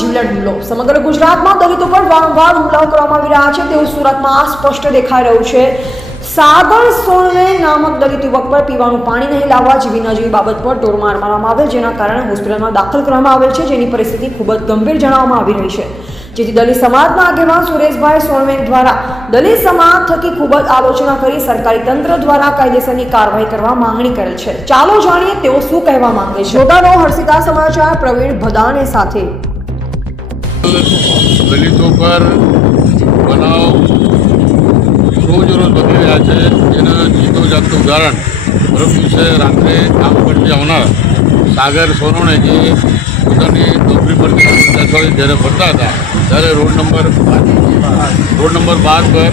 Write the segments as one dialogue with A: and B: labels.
A: જીવલેણ હુમલો સમગ્ર ગુજરાતમાં દલિતો પર વારંવાર હુમલાઓ કરવામાં આવી રહ્યા છે. તેવું સુરતમાં સ્પષ્ટ દેખાઈ રહ્યું છે. સાગર સોળવે નામક દલિત યુવક પર પીવાનું પાણી નહીં લાવવા જેવી નજીવી બાબત પર ઢોરમાર મારવામાં આવેલ, જેના કારણે હોસ્પિટલમાં દાખલ કરવામાં આવેલ છે. જેની પરિસ્થિતિ ખૂબ જ ગંભીર જણાવવામાં આવી રહી છે. જેથી દલિત સમાજના આગેવાન સુરેશભાઈ સોળવે દ્વારા દલિત સમાજ થકી ખૂબ જ આલોચના કરી સરકારી તંત્ર દ્વારા કાયદેસરની કાર્યવાહી કરવા માંગણી કરેલ છે. ચાલો જાણીએ તેઓ શું કહેવા માંગે છે. પોતાનો હર્ષિતા સમાચાર પ્રવીણ ભદાને સાથે.
B: દલિતો પર બનાવ રોજ રોજ વધી રહ્યા છે. એના જીતો જાતનું ઉદાહરણ બરોબર દિવસે રાત્રે કામ પરથી આવનાર સાગર સોનોણે જે પોતાની નોકરી પરથી જ્યારે ફરતા હતા, ત્યારે રોડ નંબર રોડ નંબર બાર પર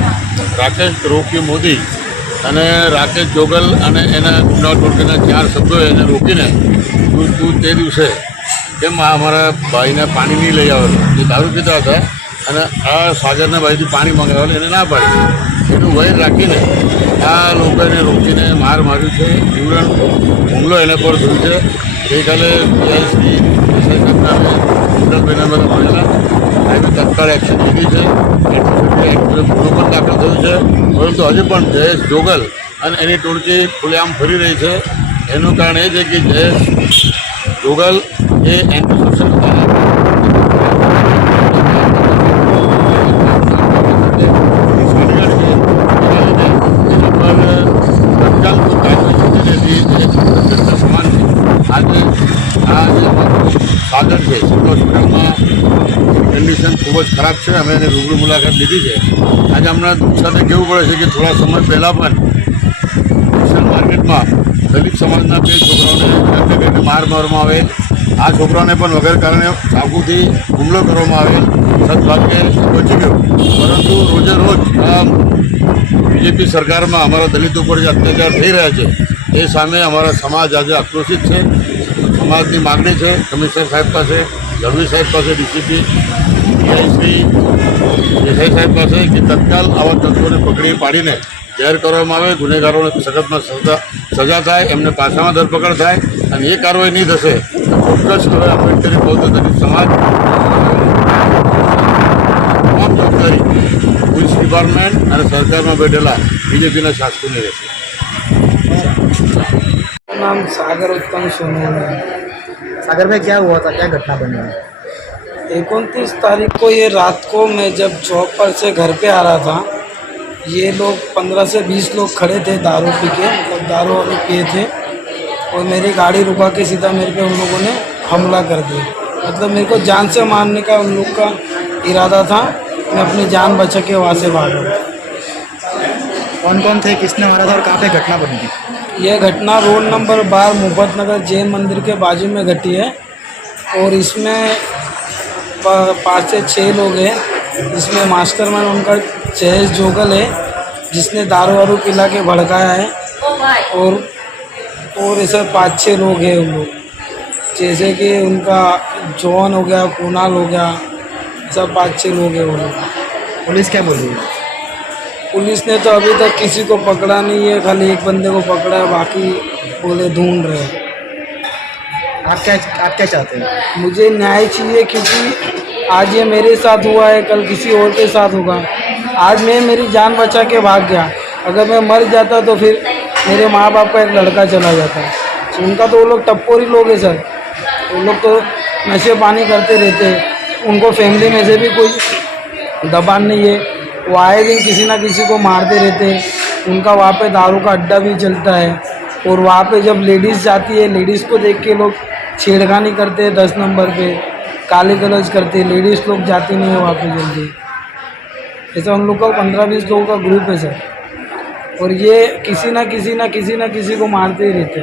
B: રાકેશ રોકી મોદી અને રાકેશ જોગલ અને એના ગુંડા ટોળકીના ચાર સભ્યોએ એને રોકીને તે દિવસે કેમ અમારા ભાઈને પાણી નહીં લઈ આવેલું જે દારૂ પીતા હતા અને આ સાગરના ભાઈથી પાણી મંગાવેલું એને ના પાડી. એનું વય રાખીને આ લોકો એને રોકીને માર માર્યું છે. જીવરણ હુમલો એના પર થયું છે. ગઈકાલે પીઆઈસી બધા મળેલા. એની તત્કાળ એક્શન લીધી છે. એટ્રોસિટી ગુનો પણ દાખલ થયો છે. પરંતુ હજુ પણ જયેશ જોગલ અને એની ટોળકી ખુલ્લેઆમ ફરી રહી છે. એનું કારણ એ છે કે જયેશ જોગલ એ એન્ટી સોશિયલ અમારું છે સિવિલ હોસ્પિટલમાં કન્ડિશન ખૂબ જ ખરાબ છે. અમે એને રૂબરૂ મુલાકાત લીધી છે. આજે હમણાં સાથે કહેવું પડે છે કે થોડા સમય પહેલાં પણ વિશાલ માર્કેટમાં દલિત સમાજના બે છોકરાઓને માર મારવામાં આવેલ આ છોકરાને પણ વગર કારણે ચાકુથી હુમલો કરવામાં આવેલ સદભાગ્યે પહોંચી ગયો. પરંતુ રોજે રોજ આ બીજેપી સરકારમાં અમારા દલિતો પર જે અત્યાચાર થઈ રહ્યા છે, એ સામે અમારા સમાજ આજે આક્રોશિત છે. સમાજની માગણી છે, કમિશનર સાહેબ પાસે ગઢવી સાહેબ પાસે, ડીસીપી પીઆઈશ્રી દેસાઈ સાહેબ પાસે કે તત્કાલ આવા તત્વોને પકડી પાડીને જાહેર કરવામાં આવે ગુનેગારોને સખતમાં સજા સજા થાય એમને પાછામાં ધરપકડ થાય અને એ કાર્યવાહી નહીં થશે તો ચોક્કસ હવે આંબેડકરી બૌદ્ધ દલિત સમાજ તમામ જવાબદારી પોલીસ ડિપાર્ટમેન્ટ અને સરકારમાં બેઠેલા બીજેપીના શાસકોની રહેશે
C: नाम सागर उत्तम सोनू है
D: सागर में क्या हुआ था क्या घटना बनी है
C: इकतीस तारीख को ये रात को मैं जब जॉब पर से घर पे आ रहा था ये लोग पंद्रह से बीस लोग खड़े थे दारू पी के मतलब दारू वारू पिए थे। और मेरी गाड़ी रुका के सीधा मेरे पे उन लोगों ने हमला कर दिया। मतलब मेरे को जान से मारने का उन लोग का इरादा था। मैं अपनी जान बचा के वहाँ से भागा
D: कौन कौन थे? किसने मारा था और कहाँ पे घटना बनी थी?
C: यह घटना रोड नंबर बार मुफत नगर जैन मंदिर के बाजू में घटी है। और इसमें पाँच से छः लोग हैं। जिसमें मास्टरमैन उनका जयेश जोगल है जिसने दारू वारू पिला के भड़काया है। और और ऐसे पाँच छः लोग हैं उन लोग। जैसे कि उनका जॉन हो गया कुणाल हो गया सब पाँच छः लोग हैं वो लोग।
D: पुलिस क्या बोल रही है?
C: पुलिस ने तो अभी तक किसी को पकड़ा नहीं है खाली एक बंदे को पकड़ा है बाकी बोले ढूंढ रहे हैं।
D: आप क्या आप क्या चाहते हैं?
C: मुझे न्याय चाहिए क्योंकि आज ये मेरे साथ हुआ है, कल किसी और के साथ होगा। आज मैं, मेरी जान बचा के भाग गया। अगर मैं मर जाता तो फिर मेरे माँ बाप का एक लड़का चला जाता। उनका तो वो लोग टप्पोरी लोग हैं सर। वो लोग तो नशे पानी करते रहते हैं। उनको फैमिली में से भी कोई दबान नहीं है। वो आए दिन किसी ना किसी को मारते रहते हैं। उनका वहाँ पे दारू का अड्डा भी चलता है। और वहाँ पे जब लेडीज़ जाती है लेडीज़ को देख के लोग छेड़खानी करते हैं दस नंबर पे। काली गलौज करते लेडीज़ लोग जाती नहीं है वहाँ पे जल्दी। ऐसा हम लोग का पंद्रह बीस लोगों का ग्रुप है सर। और ये किसी ना किसी ना किसी ना किसी को मारते ही रहते